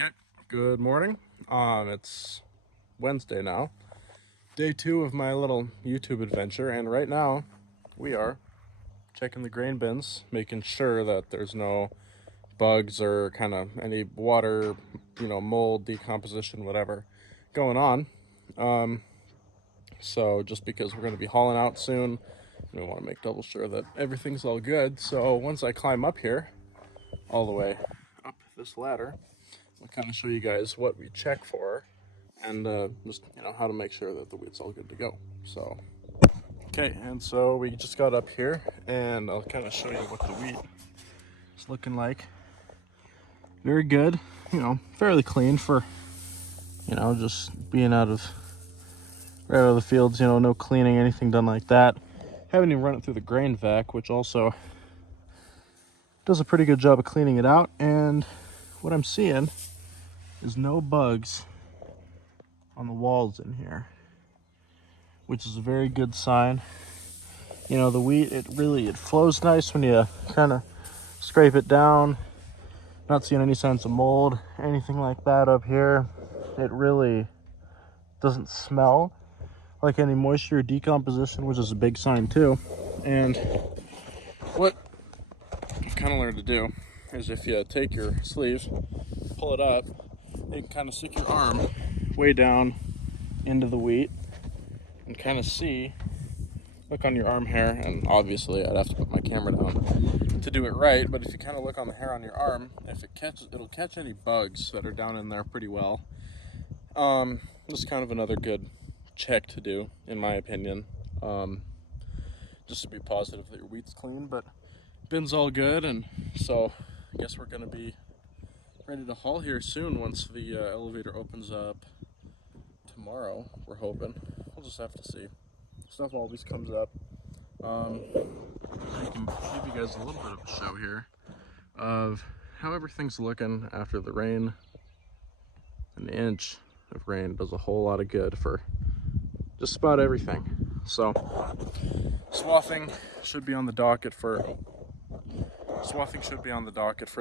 Okay, good morning. It's Wednesday now, day 2 of my little YouTube adventure, and right now we are checking the grain bins, making sure that there's no bugs or kind of any water, mold, decomposition, whatever going on. So just because we're going to be hauling out soon, we want to make double sure that everything's all good. So once I climb up here, all the way up this ladder, I'll kind of show you guys what we check for and just how to make sure that the wheat's all good to go. So okay, and so we just got up here and I'll kind of show you what the wheat is looking like. Very good, fairly clean for just being right out of the fields, no cleaning, anything done like that. Haven't even run it through the grain vac, which also does a pretty good job of cleaning it out. And what I'm seeing is no bugs on the walls in here, which is a very good sign. The wheat, it flows nice when you kind of scrape it down. Not seeing any signs of mold, anything like that up here. It really doesn't smell like any moisture or decomposition, which is a big sign too. And what I've kind of learned to do is if you take your sleeve, pull it up, you can kind of stick your arm way down into the wheat and kind of see, look on your arm hair, and obviously I'd have to put my camera down to do it right, but if you kind of look on the hair on your arm, if it catches, it'll catch any bugs that are down in there pretty well. This is kind of another good check to do, in my opinion, just to be positive that your wheat's clean. But bin's all good, and so I guess we're going to be ready to haul here soon once the elevator opens up tomorrow, we're hoping. We'll just have to see. Stuff always comes up. I can give you guys a little bit of a show here of how everything's looking after the rain. An inch of rain does a whole lot of good for just about everything. So swathing should be on the docket for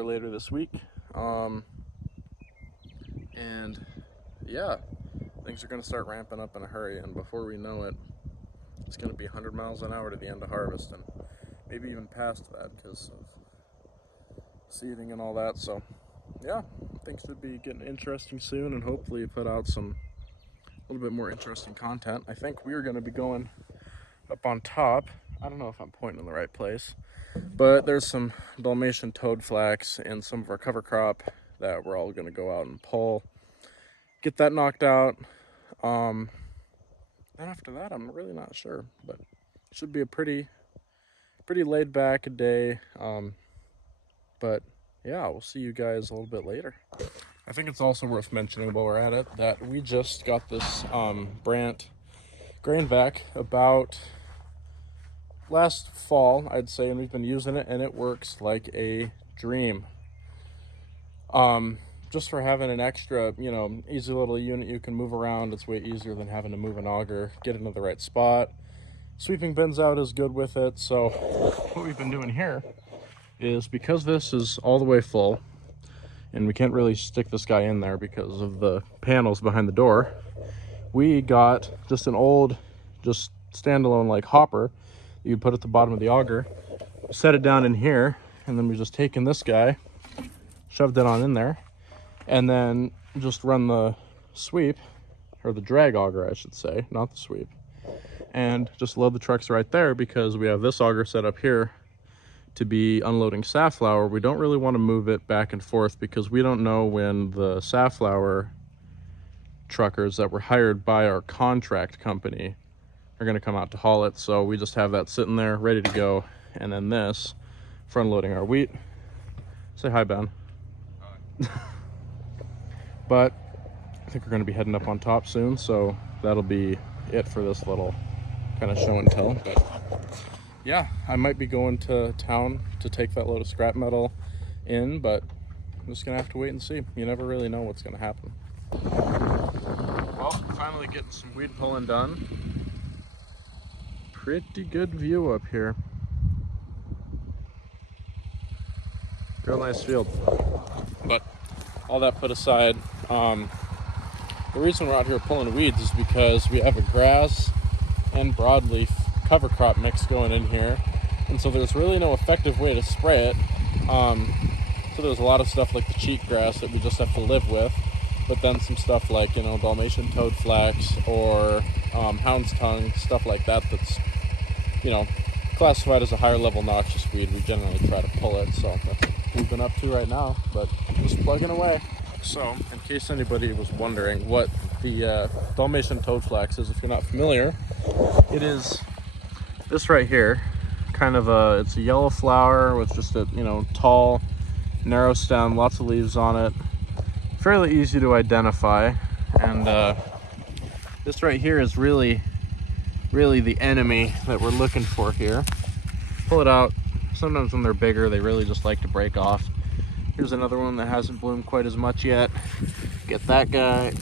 later this week. And yeah, things are going to start ramping up in a hurry, and before we know it, it's going to be 100 miles an hour to the end of harvest, and maybe even past that because of seeding and all that. So yeah, things should be getting interesting soon, and hopefully put out a little bit more interesting content. I think we're going to be going up on top. I don't know if I'm pointing in the right place, but there's some Dalmatian TOADFLAX and some of our cover crop that we're all going to go out and pull, get that knocked out. Then after that, I'm really not sure, but it should be a pretty laid back day. But yeah, we'll see you guys a little bit later. I think it's also worth mentioning while we're at it that we just got this Brandt grain vac about last fall, I'd say, and we've been using it, and it works like a dream. Just for having an extra, easy little unit you can move around, it's way easier than having to move an auger, get into the right spot. Sweeping bins out is good with it. So what we've been doing here is, because this is all the way full, and we can't really stick this guy in there because of the panels behind the door, we got just an old, just standalone like hopper you put at the bottom of the auger, set it down in here, and then we've just taken this guy, shoved it on in there, and then just run the sweep, or the drag auger I should say, not the sweep, and just load the trucks right there, because we have this auger set up here to be unloading safflower. We don't really want to move it back and forth because we don't know when the safflower truckers that were hired by our contract company are going to come out to haul it. So we just have that sitting there ready to go, and then this for unloading our wheat. Say hi, Ben. Hi. But I think we're going to be heading up on top soon, so that'll be it for this little kind of show and tell. But yeah, I might be going to town to take that load of scrap metal in, but I'm just gonna have to wait and see. You never really know what's gonna happen. Well, finally getting some weed pulling done. Pretty good view up here. Real nice field. But all that put aside, the reason we're out here pulling weeds is because we have a grass and broadleaf cover crop mix going in here, and so there's really no effective way to spray it. So there's a lot of stuff like the cheatgrass that we just have to live with, but then some stuff like, you know, Dalmatian toadflax or hound's tongue, stuff like that, that's, you know, classified as a higher level noxious weed. We generally try to pull it, so that's what we've been up to right now, but just plugging away. So, in case anybody was wondering what the Dalmatian toadflax is, if you're not familiar, it is this right here. Kind of it's a yellow flower with just a, you know, tall, narrow stem, lots of leaves on it. Fairly easy to identify, and this right here is really the enemy that we're looking for here. Pull it out. Sometimes when they're bigger, they really just like to break off. Here's another one that hasn't bloomed quite as much yet. Get that guy,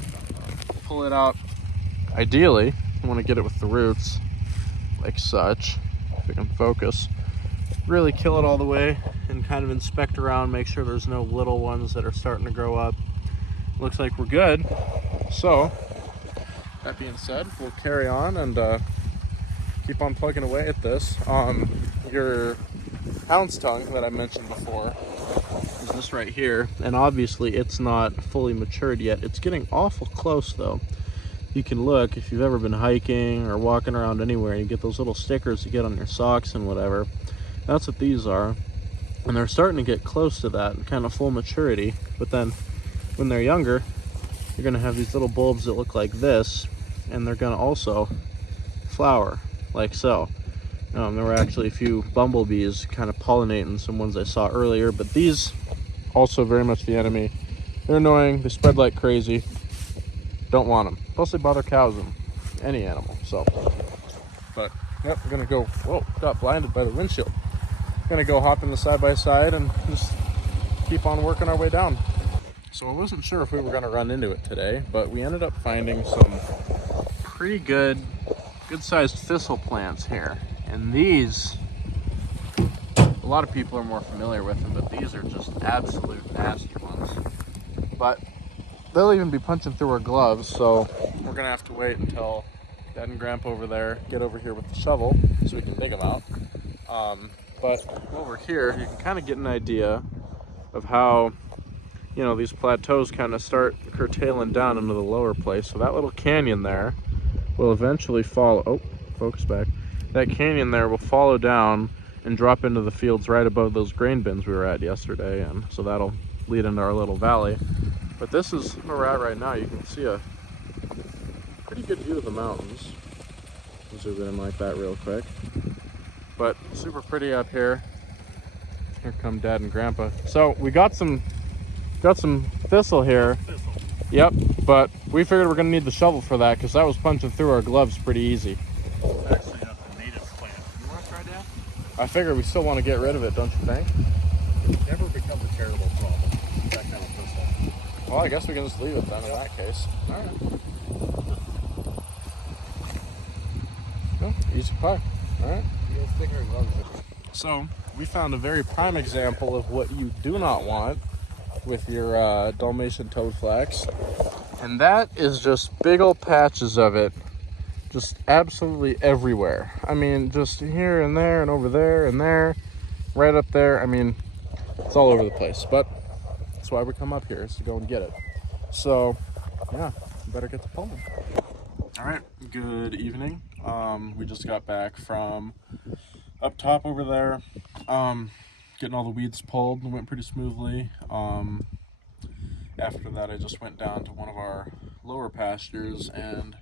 pull it out. Ideally, you want to get it with the roots, like such, if we can focus. Really kill it all the way and kind of inspect around, make sure there's no little ones that are starting to grow up. Looks like we're good. So, that being said, we'll carry on and keep on plugging away at this. Your hound's tongue that I mentioned before is this right here, and obviously it's not fully matured yet. It's getting awful close though. You can look, if you've ever been hiking or walking around anywhere, and you get those little stickers you get on your socks and whatever. That's what these are, and they're starting to get close to that kind of full maturity. But then when they're younger, you're going to have these little bulbs that look like this, and they're going to also flower like so. There were actually a few bumblebees kind of pollinating some ones I saw earlier, but these also very much the enemy. They're annoying, they spread like crazy, don't want them. Plus they bother cows and any animal, so. But, yep, we're gonna go, whoa, got blinded by the windshield. Gonna go hop in the side-by-side and just keep on working our way down. So I wasn't sure if we were gonna run into it today, but we ended up finding some pretty good-sized thistle plants here. And these, a lot of people are more familiar with them, but these are just absolute nasty ones. But they'll even be punching through our gloves, so we're gonna have to wait until Dad and Grandpa over there get over here with the shovel so we can dig them out. But while we're here, you can kind of get an idea of how, you know, these plateaus kind of start curtailing down into the lower place. So that little canyon there will eventually follow, oh, focus back. That canyon there will follow down and drop into the fields right above those grain bins we were at yesterday, and so that'll lead into our little valley. But this is where we're at right now. You can see a pretty good view of the mountains. I'll zoom in like that real quick. But super pretty up here. Here come Dad and Grandpa. So we got some thistle here. Yep, but we figured we're gonna need the shovel for that because that was punching through our gloves pretty easy. It's actually a native plant. You want to try that? I figure we still want to get rid of it, don't you think? It never becomes a terrible problem, that kind of thistle. Well, I guess we can just leave it then in that case. All right. Oh, easy pie. All right. So we found a very prime example of what you do not want with your Dalmatian toadflax, and that is just big old patches of it, just absolutely everywhere. I mean, just here and there and over there and there, right up there. I mean, it's all over the place, but that's why we come up here, is to go and get it. So yeah, better get to pulling. All right, good evening. We just got back from up top over there, getting all the weeds pulled. It went pretty smoothly. After that, I just went down to one of our lower pastures and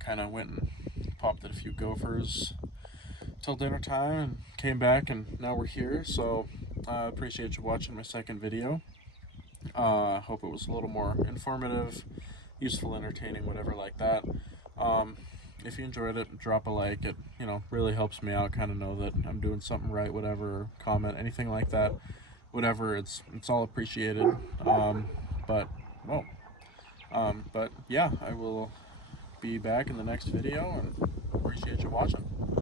kind of went and popped at a few gophers till dinner time and came back, and now we're here. So I appreciate you watching my second video. Hope it was a little more informative, useful, entertaining, whatever like that. If you enjoyed it, drop a like. It, you know, really helps me out, kind of know that I'm doing something right, whatever, comment, anything like that, whatever, it's all appreciated. But yeah, I will be back in the next video, and appreciate you watching.